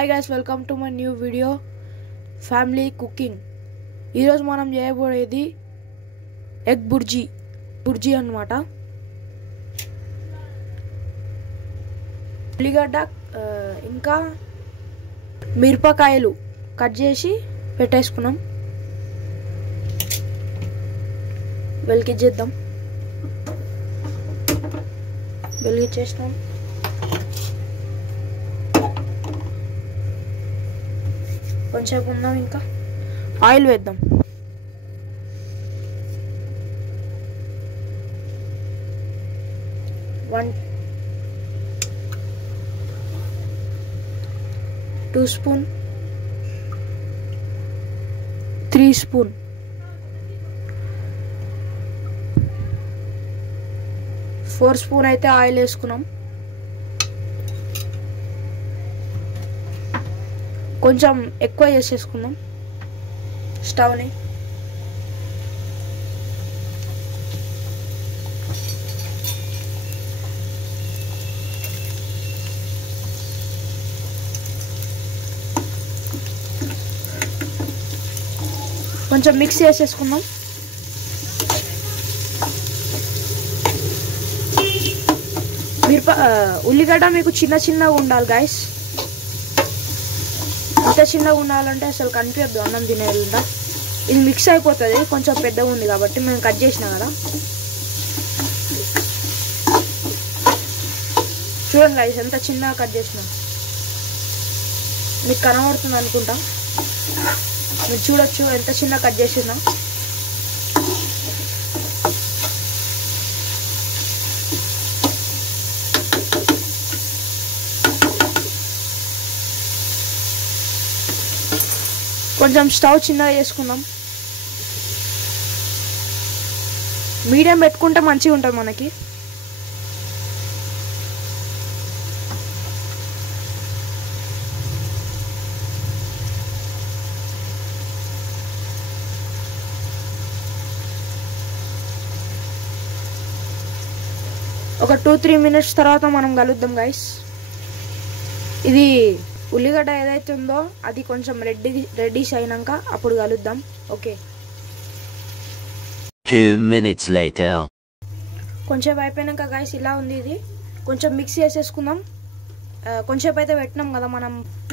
Hi guys, welcome to my new video family cooking. ఈరోజు మనం చేయబోయేది ఎగ్ బుర్జీ అన్నమాట. ఉల్లిగడ్డ ఇంకా మిరపకాయలు కట్ చేసి పెట్టేసుకున్నాం. వెలిగించేసినాం. కొంచెం ఉందాం, ఇంకా ఆయిల్ వేద్దాం. టూ స్పూన్, 3 స్పూన్, 4 స్పూన్ అయితే ఆయిల్ వేసుకున్నాం. కొంచెం ఎక్కువ చేసేసుకుందాం స్టవ్ని. కొంచెం మిక్స్ చేసేసుకుందాం. ఉల్లిగడ్డ మీకు చిన్నగా ఉండాలి గైస్. ఇంత చిన్నగా ఉండాలంటే అసలు కనిపించద్దు అన్నం తినేలా. ఇది మిక్స్ అయిపోతుంది. కొంచెం పెద్దగా ఉంది కాబట్టి మేము కట్ చేసినా కదా. చూడండి గైస్, ఎంత చిన్నగా కట్ చేసినాం. మీకు కనబడుతుంది అనుకుంటా. మీరు చూడొచ్చు ఎంత చిన్నగా కట్ చేసినా. కొంచెం స్టవ్ చిన్నగా చేసుకుందాం. మీడియం పెట్టుకుంటే మంచిగా ఉంటుంది మనకి. ఒక 2-3 మినిట్స్ తర్వాత మనం కలుద్దాం గైస్. ఇది ఉల్లిగడ్డ ఏదైతే ఉందో అది కొంచెం రెడ్డిష్ అయినాక అప్పుడు కలుద్దాం. ఓకే. 2 minutes later. కొంచెం అయిపోయినాక గైస్ ఇలా ఉంది. ఇది కొంచెం మిక్స్ చేసేసుకుందాం. కొంచెం అయితే పెట్టినాం కదా, మనం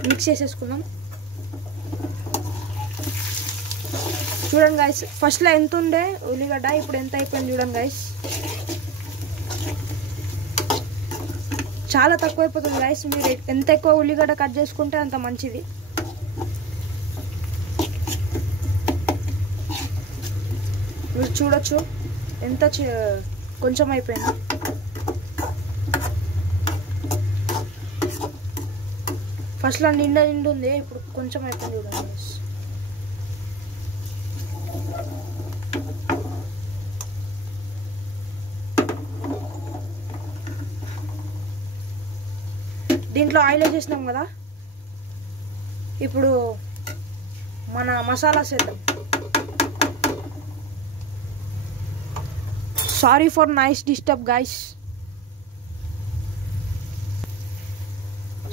మిక్స్ చేసేసుకుందాం. చూడండి గైస్, ఫస్ట్లో ఎంత ఉండే ఉల్లిగడ్డ, ఇప్పుడు ఎంత అయిపోయింది చూడండి గైస్. చాలా తక్కువ అయిపోతుంది గైస్. మీరు ఎంత ఎక్కువ ఉల్లిగడ్డ కట్ చేసుకుంటే అంత మంచిది. మీరు చూడొచ్చు ఎంత కొంచెం అయిపోయింది. ఫస్ట్లో నిండు ఉంది, ఇప్పుడు కొంచెం అయిపోయింది చూడండి గైస్. దీంట్లో ఆయిల్ వేసేసినాం కదా. ఇప్పుడు మన మసాలాస్ వేద్దాం. Sorry for nice disturb guys.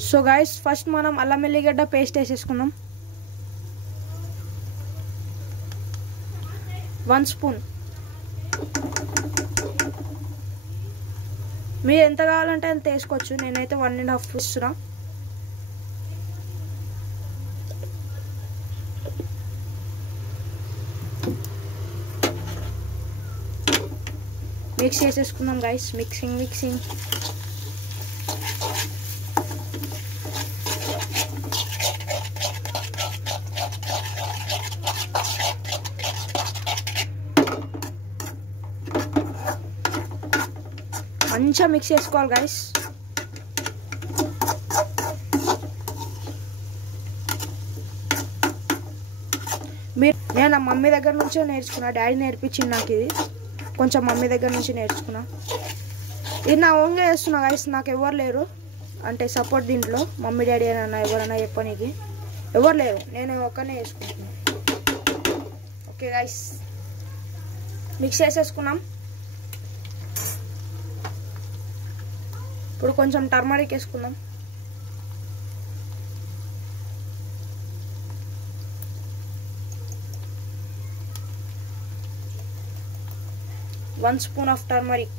So guys, first మనం అల్లం వెల్లిగడ్డ పేస్ట్ వేసేసుకుందాం. 1 స్పూన్. మీరు ఎంత కావాలంటే అంత వేసుకోవచ్చు. నేనైతే 1.5 ఇస్తున్నా. మిక్స్ చేసేసుకుందాం గైస్. మిక్సింగ్. మంచిగా మిక్స్ చేసుకోవాలి గైస్. నేను మమ్మీ దగ్గర నుంచే నేర్చుకున్నా. డాడీ నేర్పించింది నాకు ఇది. కొంచెం మమ్మీ దగ్గర నుంచి నేర్చుకున్నా. ఇది నా ఓన్గా చేస్తున్నా గైస్. నాకు ఎవరు లేరు అంటే సపోర్ట్ దీంట్లో. మమ్మీ డాడీ అయినా ఎవరైనా చెప్పనీకి ఎవరు లేరు. నేను ఒక్కనే చేసుకుంటున్నా. ఓకే గైస్, మిక్స్ చేసేసుకున్నాం. ఇప్పుడు కొంచెం టర్మరిక్ వేసుకుందాం. 1 spoon of turmeric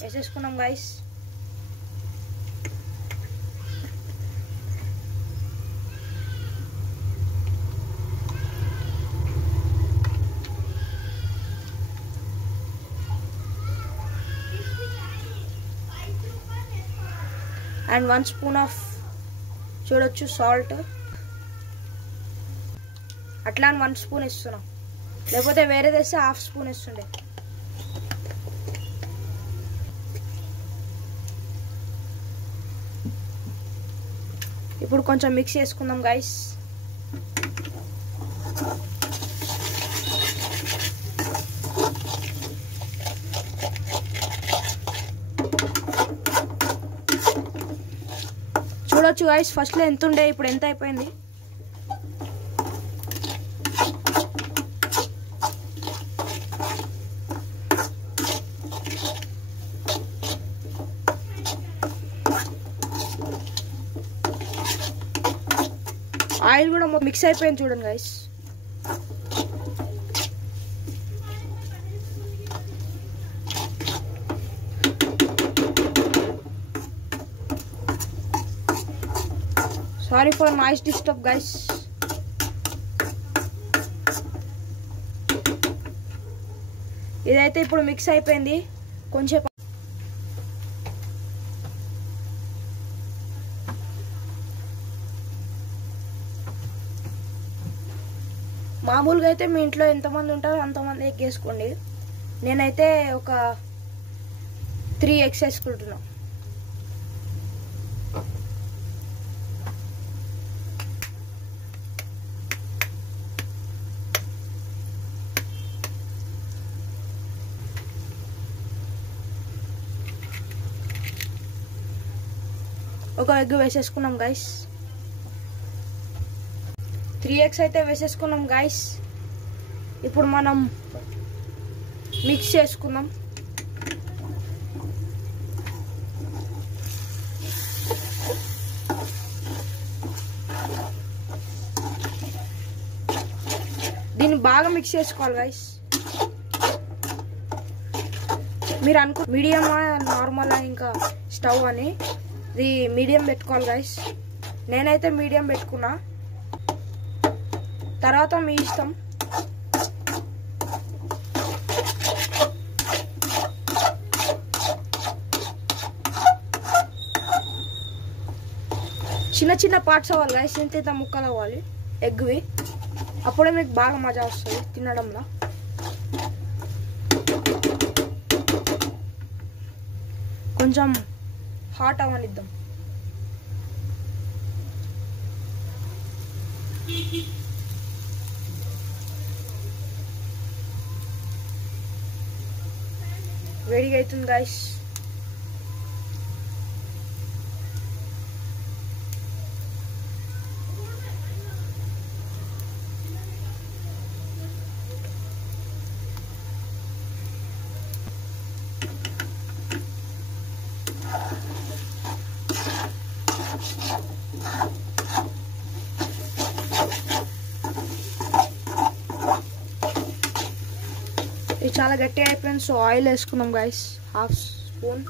వేసేసుకున్నాం గైస్. అండ్ 1 spoon ఆఫ్ చూడొచ్చు సాల్ట్. అట్లా 1 spoon వేస్తున్నాం, లేకపోతే వేరేది వేస్తే 1/2 spoon వేస్తుండే. ఇప్పుడు కొంచెం మిక్స్ చేసుకుందాం గైస్. చూడొచ్చు గైస్, ఫస్ట్లో ఎంత ఉండే ఇప్పుడు ఎంత అయిపోయింది. ఆయిల్ కూడా మిక్స్ అయిపోయింది చూడండి guys. Sorry for noise disturb guys. ఇదైతే ఇప్పుడు మిక్స్ అయిపోయింది. కొంచెం మామూలుగా అయితే మీ ఇంట్లో ఎంతమంది ఉంటారో అంతమంది ఎగ్ వేసుకోండి. నేనైతే ఒక 3 eggs వేసుకుంటున్నా. ఒక ఎగ్ వేసేసుకున్నాం గైస్. 3 eggs అయితే వేసేసుకున్నాం గైస్. ఇప్పుడు మనం మిక్స్ చేసుకుందాం. దీన్ని బాగా మిక్స్ చేసుకోవాలి గైస్. మీరు అనుకో మీడియమా నార్మలా ఇంకా స్టవ్ అని, ఇది మీడియం పెట్టుకోవాలి గైస్. నేనైతే మీడియం పెట్టుకున్నా, తర్వాత మీ ఇష్టం. చిన్న చిన్న పార్ట్స్ అవ్వాలి గైస్, ఇంత ముక్కలు అవ్వాలి ఎగ్వి. అప్పుడే మీకు బాగా మజా వస్తుంది తినడంలో. కొంచెం హాట్ అవనిద్దాం. వేడిగా అవుతుంది గైస్. ఇది చాలా గట్టిగా అయిపోయింది. సో ఆయిల్ వేసుకుందాం గైస్. హాఫ్ స్పూన్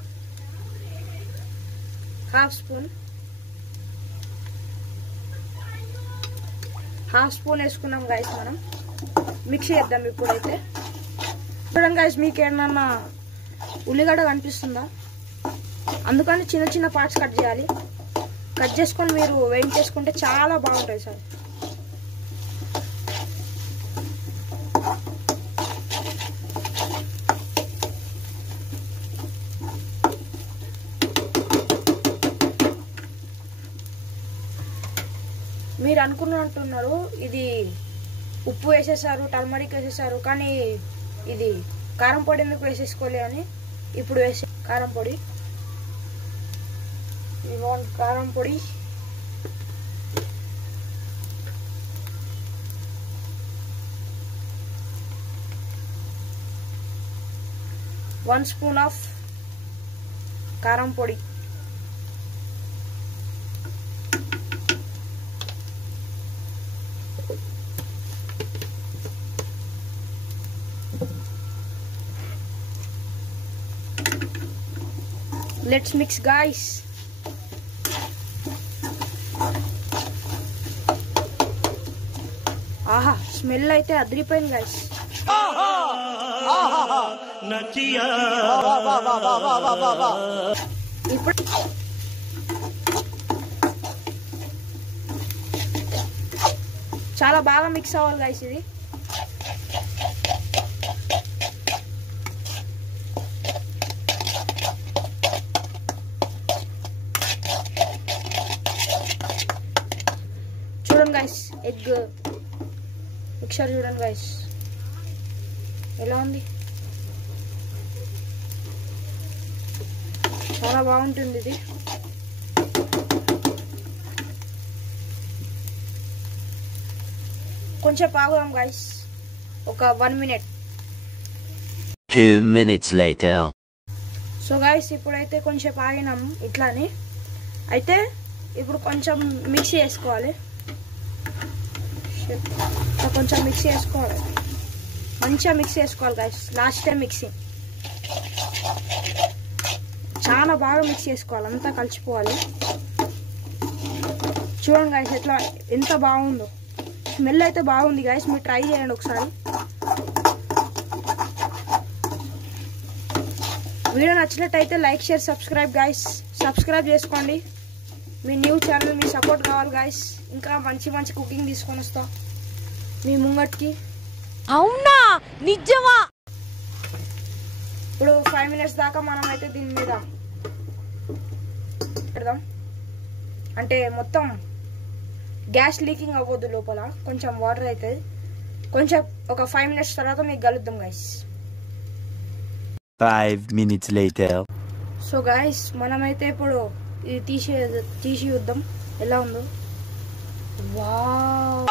వేసుకున్నాం గైస్. మనం మిక్స్ చేద్దాం ఇప్పుడైతే. చూడండి గైస్, మీకు ఏమన్నా ఉల్లిగడ్డ కనిపిస్తుందా? అందుకని చిన్న చిన్న పార్ట్స్ కట్ చేయాలి. కట్ చేసుకొని మీరు వేయించేసుకుంటే చాలా బాగుంటుంది సార్. మీరు అనుకున్నట్టున్నారు ఇది ఉప్పు వేసేసారు, టర్మరిక్ వేసేసారు, కానీ ఇది కారం పొడి ఎందుకు వేసేసుకోలే అని. ఇప్పుడు వేసే కారం పొడి, కారం పొడి, వన్ స్పూన్ ఆఫ్ కారం పొడి, లెట్స్ మిక్స్ గాయ్స్. ఆహా, స్మెల్ అయితే అదిరిపోయింది గాయ్స్. ఇప్పుడు చాలా బాగా మిక్స్ అవ్వాలి గాయ్స్ ఇది. చూడండి గాయ్స్, ఎగ్ మిక్చర్ చూడండి గాయ్స్ ఎలా ఉంది. చాలా బాగుంటుంది ఇది. కొంచెం ఆగుదాం గాయ్స్, ఒక 1 minute. 2 minutes later. So guys ఇప్పుడైతే కొంచెం ఆగినాం ఇట్లానే. అయితే ఇప్పుడు కొంచెం మిక్స్ చేసుకోవాలి. కొంచెం మిక్స్ చేసుకోవాలి, మంచిగా మిక్స్ చేసుకోవాలి గాయ్స్. లాస్ట్ టైం మిక్సింగ్ చాలా బాగా మిక్స్ చేసుకోవాలి, అంతా కలిసిపోవాలి. చూడండి గాయ్స్ ఎట్లా ఎంత బాగుందో. స్మెల్ అయితే బాగుంది గాయ్స్, మీరు ట్రై చేయండి ఒకసారి. వీడియో నచ్చినట్టయితే like, share, subscribe guys. Subscribe చేసుకోండి. మీ న్యూ ఛానల్, మీ సపోర్ట్ కావాలి గాయ్స్. ఇంకా మంచి మంచి కుకింగ్ తీసుకొని వస్తా మీ ముంగట్కి. అవునా, నిజమా? ఇప్పుడు 5 minutes దాకా మనం అయితే దీని మీద పెడదాం. అంటే మొత్తం గ్యాస్ లీకింగ్ అవ్వద్దు, లోపల కొంచెం వాటర్ అవుతుంది. కొంచెం ఒక 5 minutes తర్వాత మీకు కలుద్దాం guys. 5 minutes later. So guys మనమైతే ఇప్పుడు ఇది తీసి చూద్దాం ఎలా ఉందో. వావ్,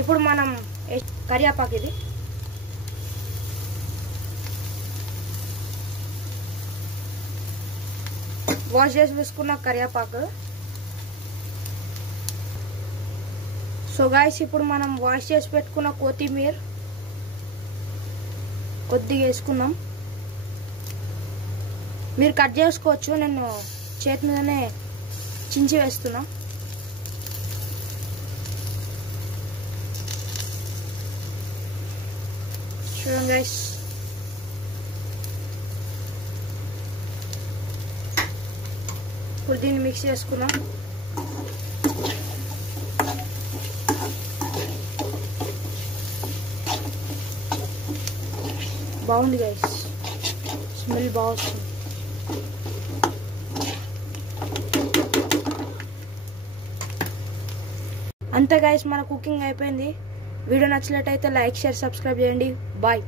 ఇప్పుడు మనం కరివేపాకు ఇది వాష్ చేసి వేసుకున్న కరివేపాకు. సో గాయ్స్ ఇప్పుడు మనం వాష్ చేసి పెట్టుకున్న కొత్తిమీర కొద్దిగా వేసుకున్నాం. మీరు కట్ చేసుకోవచ్చు, నేను చేతి మీదనే చించి వేస్తున్నా. చూడండి గైస్, ఇప్పుడు దీన్ని మిక్స్ చేసుకున్నాం. బాగుంది గైస్, స్మెల్ బాగా వస్తుంది. అంతే గైస్, మన కుకింగ్ అయిపోయింది. వీడియో నచ్చినట్టయితే లైక్, షేర్, సబ్స్క్రైబ్ చేయండి. బాయ్.